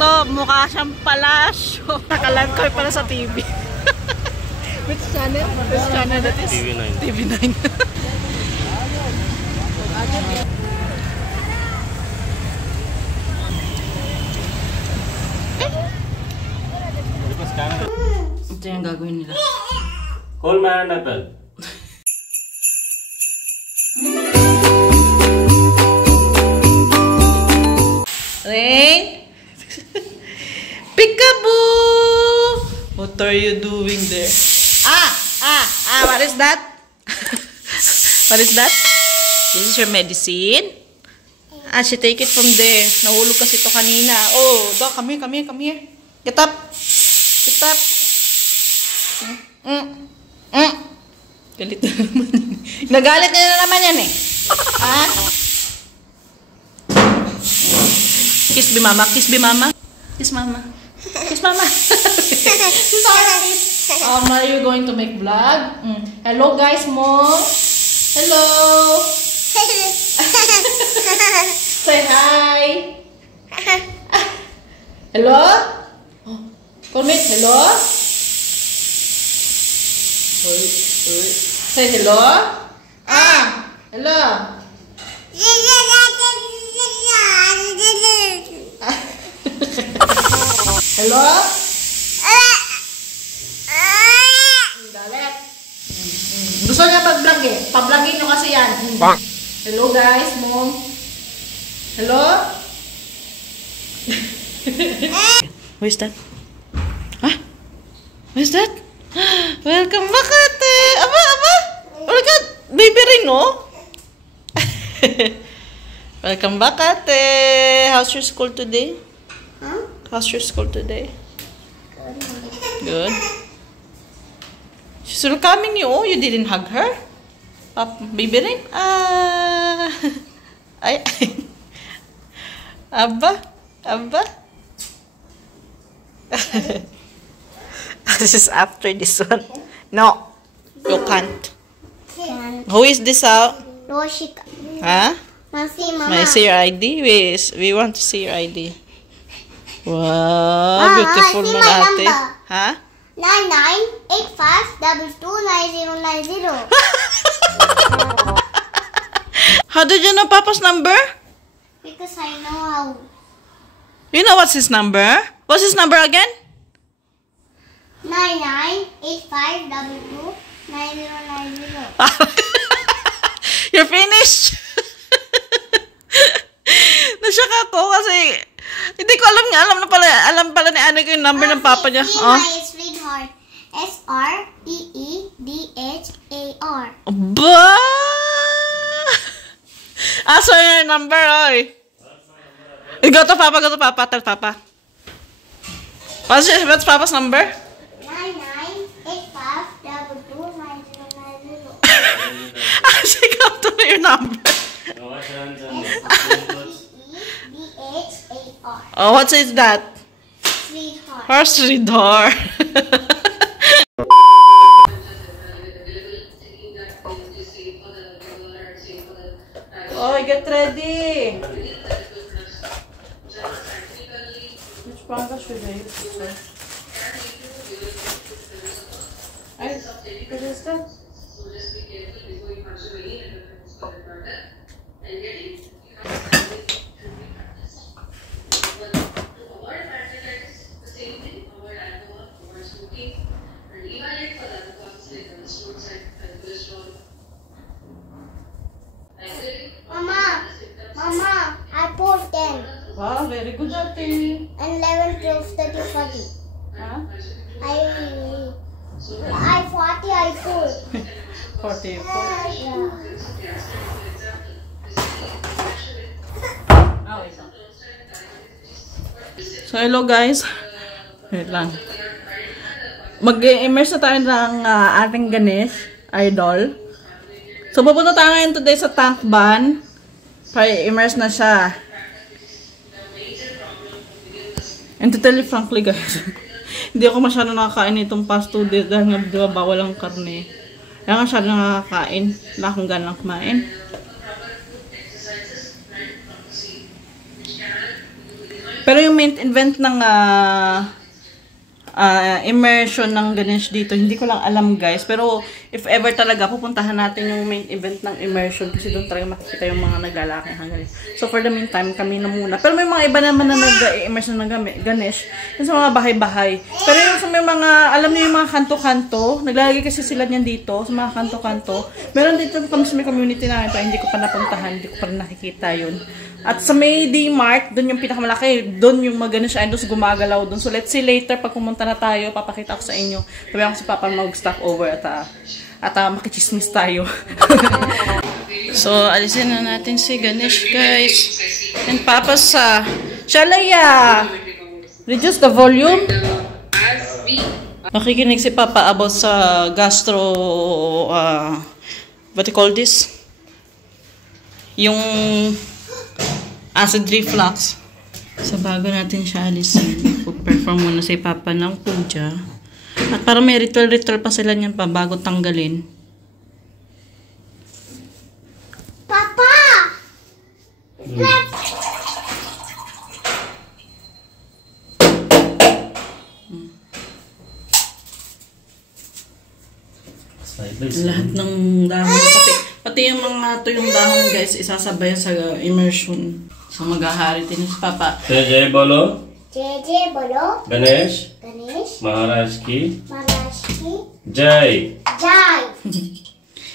to, mukha siyang palasyo. Nakaland ko pala sa TV. Which channel? Which channel that is? TV9. TV9. Ito yung gagawin nila. Call my apple. Rain? Peekaboo! What are you doing there? What is that? What is that? This is your medicine? She take it from there. Nahulog kasi ito kanina. Oh, do, come here. Get up. Galit na naman yan. Nagalit na naman yan eh. Kiss be mama. Are you going to make vlog? Hello guys, Mom. Hello. Say hi. Hello? Comment, hello? Say hello? Hello? Hello? Galit. Gusto niya pag-vlog eh. Pa-vlogin nyo kasi yan. Hello guys, Mom. Hello? Who is that? Who is that? Welcome back, ate. Aba. Oh my God. Baby ring, oh. Welcome back, ate. How's your school today? How's your school today? Good. She's welcoming you. Oh, you didn't hug her? Baby ring? Ay. Aba. This is after this one. No, you can't. Who is this out? Roshika. Huh? Mama. May I see your ID? We want to see your ID. Wow, beautiful mo ate. Huh? 9985229090. How did you know Papa's number? Because I know how. You know what's his number? What's his number again? 9985229090. You're finished. Nasyak ako kasi hindi ko alam pala ni Ana ko yung number ng papa niya. My sweetheart. SREEDHAR. Ba! So your number, oy. Go to Papa. Tell Papa. What's Papa's number? 9985229090. She got to know your number. SREEDHAR. Oh, what is that? Sweetheart. Horse radar. Oh, get ready. Which panga should I use? What is that? Mama, I poured 10. Wow, very good ate. And 11, 12, 30, 40. Huh? I 40, I poured. 44. So, hello guys. Wait lang. Mag-immerse na tayo ng ating Ganesh Idol. So, pupunta tayo ngayon today sa tank ban. Para immerse na siya. And to tell you frankly guys, hindi ako masyado nakakain itong past 2 days dahil nga diba bawal ang karne. Kaya nga masyado nakakain. Wala akong ganang kumain. Pero yung main event ng immersion ng Ganesh dito, hindi ko lang alam guys. Pero if ever talaga, pupuntahan natin yung main event ng immersion kasi doon talaga makikita yung mga naglalaki hanggang. So for the meantime, kami na muna. Pero may mga iba naman na nag-immersion ng Ganesh, yung sa mga bahay-bahay. Pero yung sa may mga, alam niyo yung mga kanto-kanto, naglalagay kasi sila niyan dito, sa mga kanto-kanto. Meron dito kami sa may community namin, pero hindi ko pa napuntahan, hindi ko pa rin nakikita yun. At sa may D-Mart, doon yung pinakamalaki, doon yung mag-Ganesh Idols gumagalaw doon. So let's see later, pag pumunta na tayo, papakita ko sa inyo. Sabi ako si Papa mag-stop over at makichismis tayo. So, alisin na natin si Ganesh, guys. And Papa Shalaya, reduce the volume. Nakikinig si Papa about sa gastro, what do you call this? Yung acid reflux. So, bago natin siya alisin, perform muna si Papa ng puja. At para may ritual-ritual pa sila niyan pa bago tanggalin. Papa! Lahat ng dahon, pati yung mga tuyong dahon guys, isasabay sa immersion. So maghahari din si Papa. जय बोलो जय जय बोलो गणेश गणेश महाराज की जय जय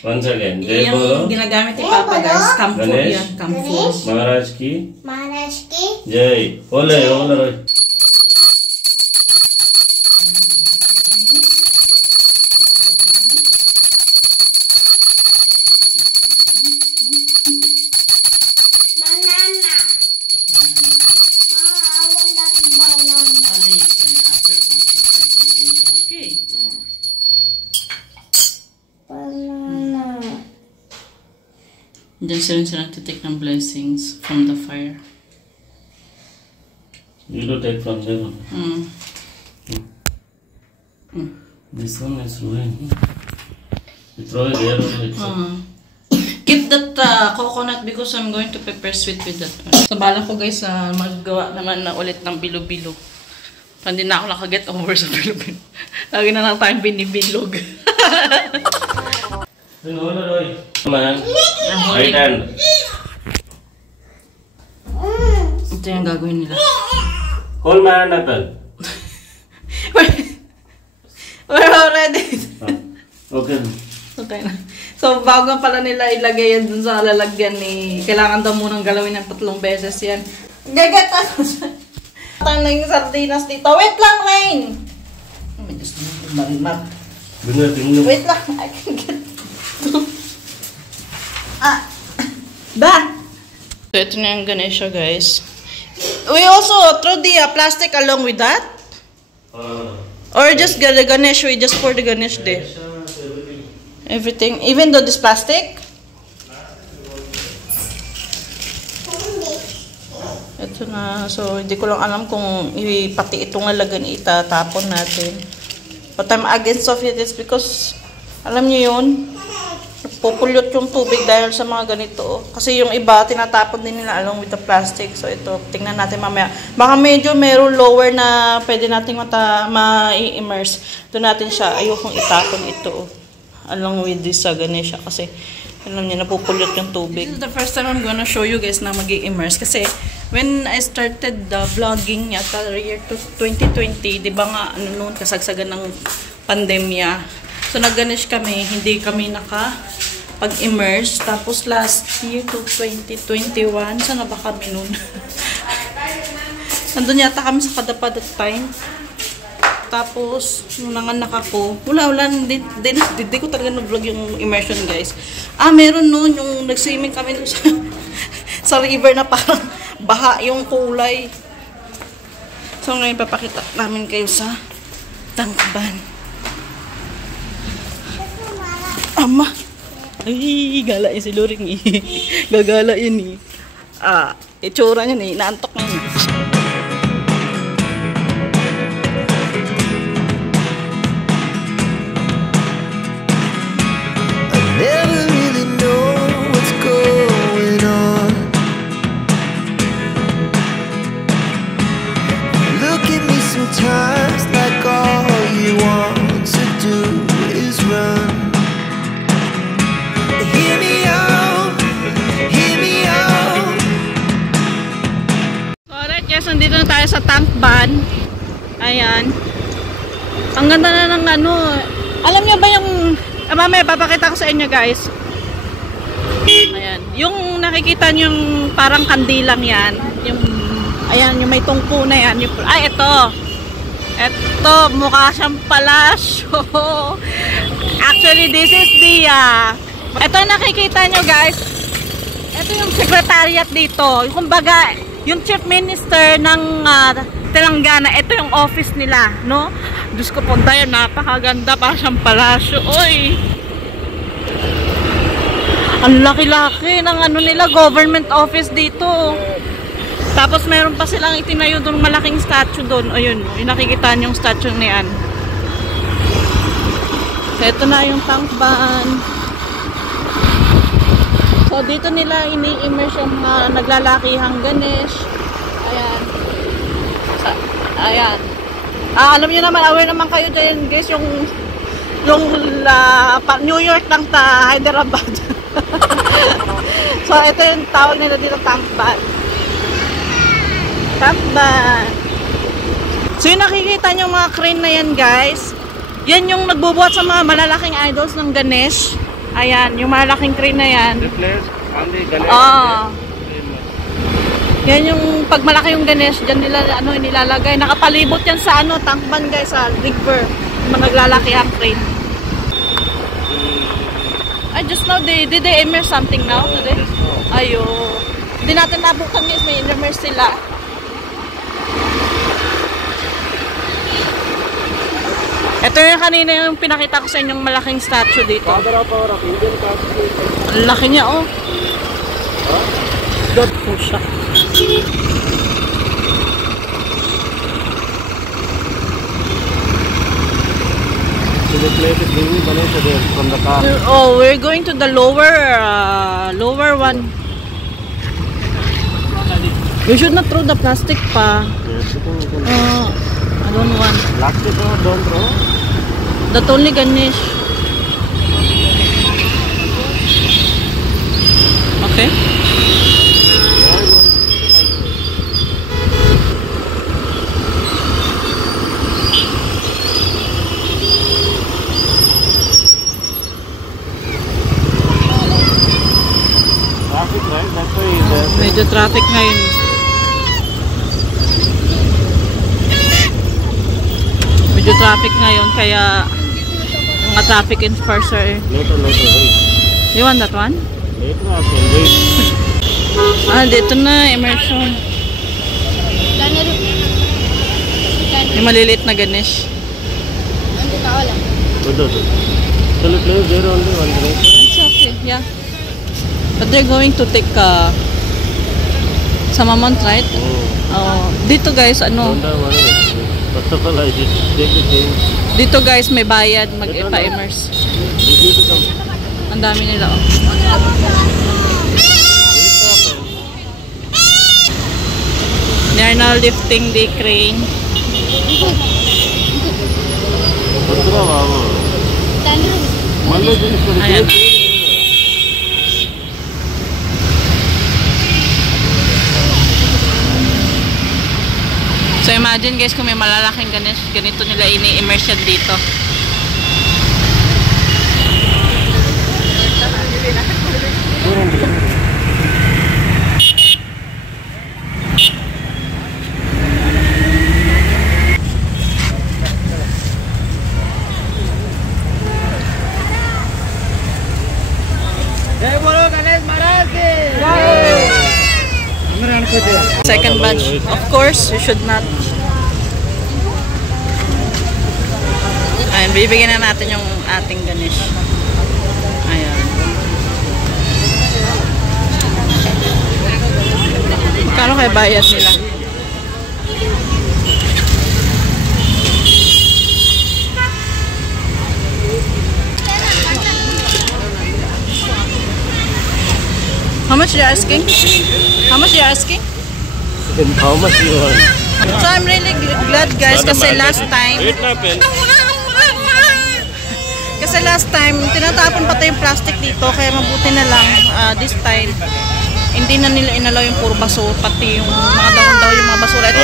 once again जय बोलो Yung ginagamit ni Papa guys, camphor Ganesh. yan, camphor. महाराज की की जय ओले ओले banana. I want that banana. Okay. Banana. Diyan sila to take ng blessings from the fire. you do take from there one. This one is ruined. You throw it there only. Keep that coconut because I'm going to pepper sweet with that one. So, bala ko guys, maggawa naman na ulit ng bilo-bilo. Hindi na ako nakaget over sa bilo-bilo. Lagi na lang tayong binibilog. Man, right hand. Ito yung gagawin nila. Hold my hand, Apple. We're already. Okay. Okay na. So, bago pala nila ilagay yan dun sa lalagyan ni... Kailangan daw munang galawin ng 3 beses yan. Gagata ko siya. Tang na yung sardinas dito. Wait lang, Rain! Oh my Diyos naman. Wait lang. I can get... So, ito na yung Ganesha, guys. We also throw the plastic along with that? Or just the Ganesh, we just pour the Ganesh there? Everything, even though this plastic? Ito na, so hindi ko lang alam kung pati itong lalagyan itatapon natin. But I'm against of it is because, alam niyo yun, pupulyot yung tubig dahil sa mga ganito. Kasi yung iba, tinatapon din nila along with the plastic. So ito, tingnan natin mamaya. Baka medyo meron lower na pwede natin ma-immerse. Doon natin siya, ayokong itapon ito. Along with this Ganesha kasi alam niyo napupulot yung tubig. This is the first time I'm gonna show you guys na mag-immerse kasi when I started the vlogging yata year 2020, di ba nga noon kasagsagan ng pandemya. So nag-Ganesh kami, hindi kami pag-immerse. Tapos last year to 2021, saan na ba kami noon? Nandun yata kami sa Kadapa that time. Tapos, nung nanganak ako, wala, hindi ko talaga na-vlog yung immersion, guys. Meron nun, yung nag-swimming kami sa, sa river na parang baha yung kulay. So, ngayon papakita namin kayo sa Tangkaban. Ama! Ay, gala yun si Loring eh. Gagala yun eh. Itsura niya eh, naantok na yun. Never really know what's going on. sa tank ban. Ayan. Ang ganda na ng ano. Alam niyo ba yung... mamaya papakita ko sa inyo guys. Ayan. Yung nakikita niyo yung parang kandilang yan. Yung... Ayan, yung may tungko na yan. Yung, ay, ito. Ito, mukha siyang palasyo. Actually, this is the... ito nakikita nyo guys. Ito yung secretariat dito. Kumbaga, yung chief minister ng Telangana. Ito yung office nila, no? Diyos ko po, dahil napakaganda pa siyang palasyo. Uy! Ang laki-laki ng ano nila, government office dito. Tapos meron pa silang itinayo doon malaking statue doon. Ayun, yung nakikita niyo yung statue niyan. So, ito na yung tank ban. So, dito nila ini-immerse yung mga naglalakihang Ganesh. Ayan. Ayan. Alam niyo naman, aware naman kayo dyan, guys, yung New York lang ta Hyderabad. So, ito yung tawag nila dito, tank ban. Tamban. So yung nakikita nyo mga crane na yan guys, yan yung nagbubuhat sa mga malalaking idols ng Ganesh. Ayan, yung malalaking crane na yan. Yan yung pag malaki yung Ganesh, dyan nila ano, nilalagay. Nakapalibot yan sa ano, tankban guys, sa river. Yung mga naglalaki ang crane. I just know, did they immerse something now today? Ayo. Hindi natin nabukan guys, may immerse sila. Ito yung kanina yung pinakita ko sa inyong malaking statue dito. Ang laki niya, oh. Oh, siya. Oh, we're going to the lower one. We should not throw the plastic pa. I don't want. Plastic, don't throw. That only Ganesh. Okay. Traffic, right? That's why he's there. Medyo traffic ngayon. Medyo traffic ngayon kaya mga traffic enforcer. Later, wait. You want that one? Later, I can wait. Dito na, immersion. Yung maliliit na Ganesh. Good. So, let's play there only one, right? It's okay, yeah. But they're going to take Samamount, right? Oh. Dito guys, ano? Don't have money. First of all, I just take the change. Dito guys, may bayad mag-immerse. You need to come. Ang dami nila, oh. They are now lifting the crane. Ayan. So imagine guys kung may malalaking Ganesh, ganito nila ini-immerse yan dito. Second batch. Of course, you should not. Ayan, bibigyan na natin yung ating Ganesh. Ayan. Kano kaya bayad nila? How much you asking? How much you asking? And how much you want? So I'm really glad guys kasi last time tinatapon pa tayo yung plastic dito kaya mabuti na lang this time hindi na nila inalaw yung puro basura pati yung mga daon-daon yung mga basura ito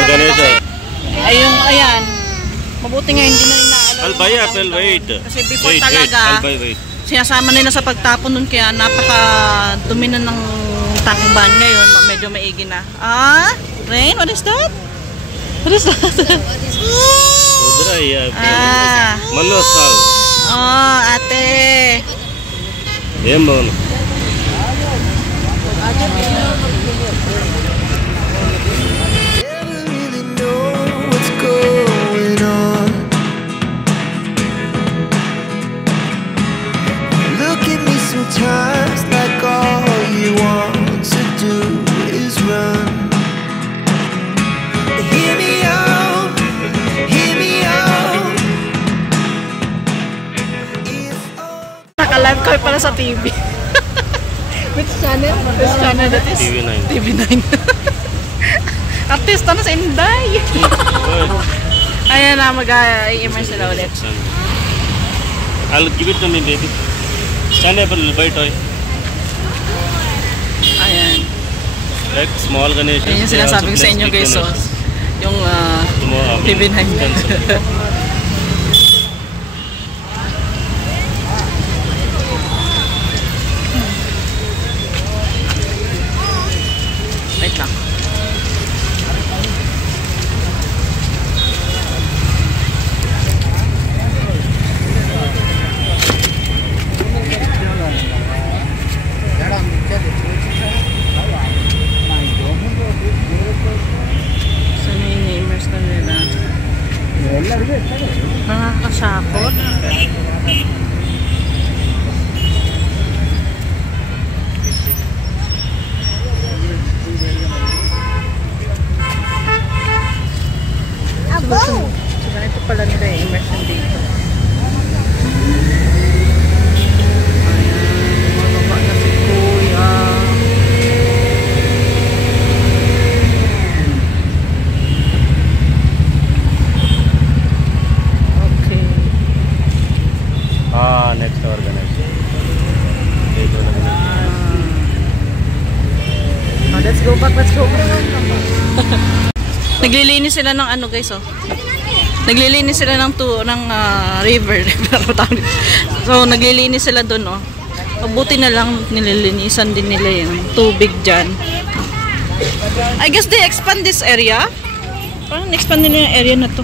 Mabuti nga hindi na inaalaw. I'll buy apple, wait. Kasi before Wait, talaga, I'll buy, wait. sinasama nila sa pagtapon nun kaya napaka-dumi na ng takban ngayon. Medyo maigi na. Ah? Rain? What is that? What is that? Udra, yeah. Ah. Manosal. Oh, ate. Em bagano. Never really know what's going on. Look at me sometimes like all you want to do is run. Hear me out, hear me out. If all Naka-live kami pala sa TV. Which channel? Which channel that is? TV9. TV9. Artista na sa Inday. Ayan na, mag-i-immerse sila ulit. I'll give it to me, baby. Stand up a little bit, toy. Ayan. Like small Ganesh. Yan yung sinasabi ko sa inyo guys. So, yung TV9. Wait lang. So, ini-immerse na nila. Nakakasakot. So, ganito pala nila yung immersion dito. Ayan, mababa na si Kuya. Okay. Ah, next hour Ganesh. Oh, let's go back, let's go back. Naglilinis sila ng ano guys, oh. Naglilinis sila ng river. So, naglilinis sila doon, oh. Mabuti na lang nililinisan din nila yung tubig dyan. I guess they expand this area. Parang expand nila yung area na to.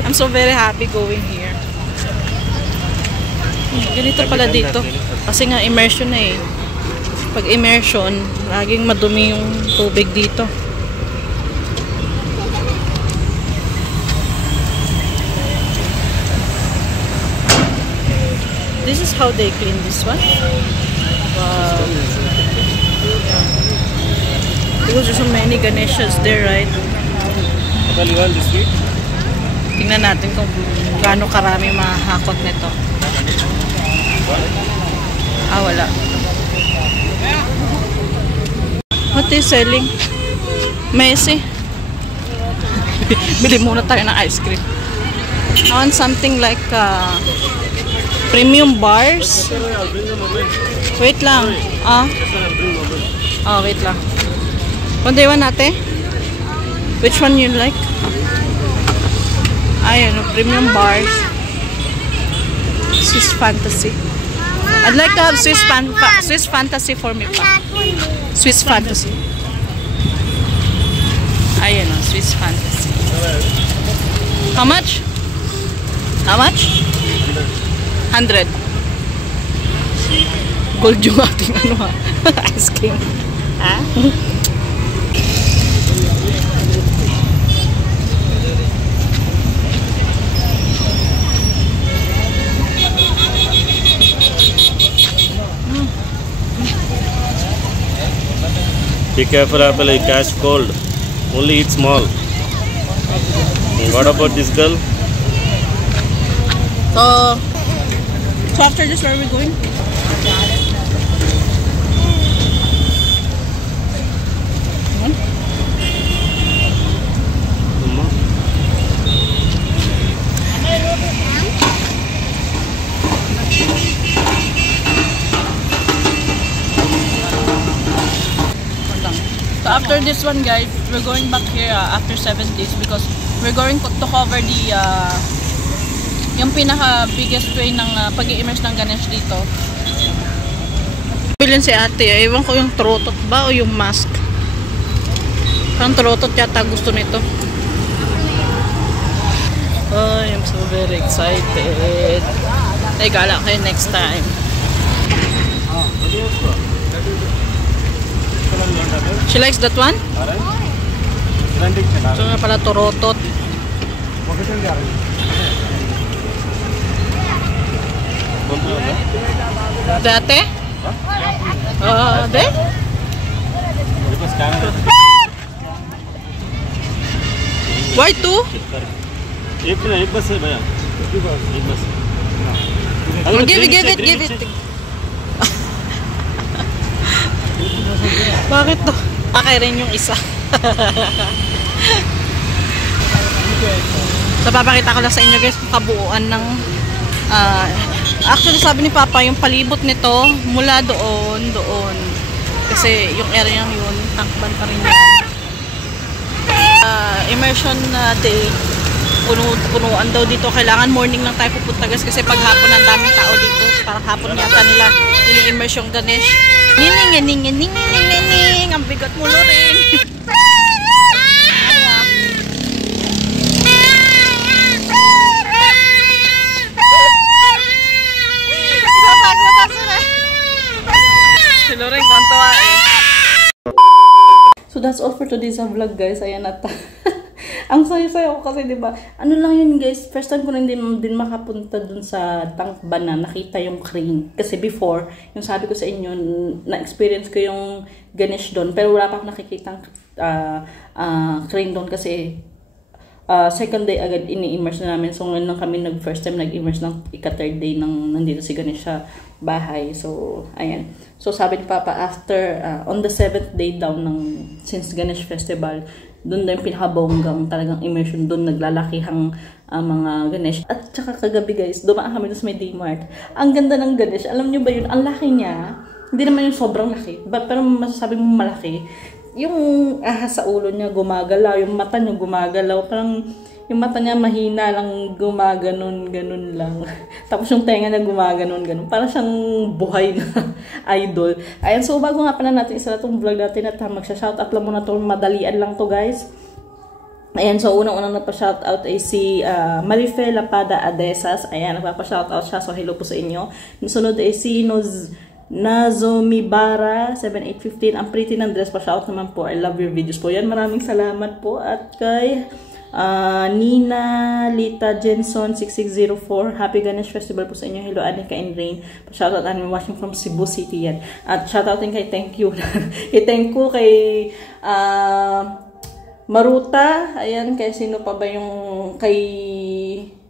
I'm so very happy going here. Ganito pala dito. Kasi nga immersion na eh. Pag immersion, laging madumi yung tubig dito. This is how they clean this one. Wow. Yeah. Because there's so many Ganeshas there, right? Apple, you want this sweet? Tingnan natin kung gaano karami mahakot nito. Ah, wala. What is selling? Messi. Bili muna tayo ng ice cream. I want something like premium bars. Wait lang. Wait lang. What do you want ate? Which one you like? Ayun, premium bars. Swiss Fantasy. I'd like to have Swiss Fantasy for me pa. Swiss Fantasy. Ayun, Swiss Fantasy. How much? How much? 100. Gold yung ating ice cream. Ha? Be careful, Apple, you catch cold. Only eat small. And what about this girl? So after this, where are we going? So after this one, guys, we're going back here after 7 days because we're going to cover the yung pinaka biggest way ng pag-i-immerse ng Ganesh dito. Bilhin si ate, ewan ko yung trotot ba o yung mask. Parang trotot yata gusto nito. Oh, I'm so very excited. Ay, gala kayo next time. She likes that one? So nga pala torotot. Dati? De? Why two? एक बस है भैया, एक बस। Give it. Bakit to? Akay rin yung isa. So, papakita ko lang sa inyo guys kabuuan ng actually sabi ni Papa yung palibot nito mula doon kasi yung area yun tangban pa rin yun. Immersion day punuan daw dito, kailangan morning lang tayo pupunta guys kasi pag hapon ang daming tao dito, parang hapon yata nila ini-immerse yung Ganesh. Nining, ang bigat mo rin. Si Loreng tontoa eh. So that's all for today's vlog guys. Ayan at ang saya-saya ko kasi diba, ano lang yun guys, first time ko rin din makapunta dun sa Tangban na nakita yung crane. Kasi before, yung sabi ko sa inyo, na-experience ko yung Ganesh doon, pero wala pa akong nakikitang crane doon kasi second day agad ini-immerse na namin. So ngayon lang kami first time nag-immerse ng ika-third day nang nandito si Ganesh sa bahay. So ayan. So sabi ni Papa after on the 7th day daw ng since Ganesh Festival, doon na yung pinakabonggang talagang immersion, doon naglalakihang mga Ganesh. At saka kagabi guys, dumaan kami doon sa may D-Mart. Ang ganda ng Ganesh, alam nyo ba yun? Ang laki niya, hindi naman yung sobrang laki, pero masasabi mo malaki. Yung sa ulo niya gumagalaw, yung mata niya gumagalaw, parang yung mata niya mahina lang, gumaganon lang. Tapos yung tenga niya gumaganon. Parang siyang buhay na idol. Ayan, so bago nga pala natin isa na itong vlog natin at magsha-shoutout lang muna ito, madalian lang to guys. Ayan, so unang-unang nagpa-shoutout ay si Marife Lapada Adesas. Ayan, nagpa-shoutout siya, so hello po sa inyo. Nasunod ay si Nazomibara 7815. Ang pretty ng dress pa, shout naman po. I love your videos po. Yan, maraming salamat po. At kay Nina Lita Jenson 6604, Happy Ganesh Festival po sa inyo. Hello Anika and Rain. Shoutout I'm watching from Cebu City yan. At shoutout din kay thank you. I-thank ko kay Maruta. Ayan, kay sino pa ba yung kay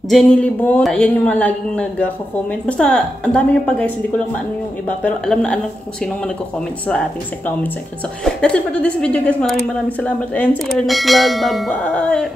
Jenny Libon. Ayan yung mga laging nag-comment. Basta ang dami nyo pa guys, hindi ko lang maano yung iba, pero alam na kung sinong nagko-comment sa ating comment section. So that's it for today's video guys. Maraming salamat and see you in next vlog. Bye bye.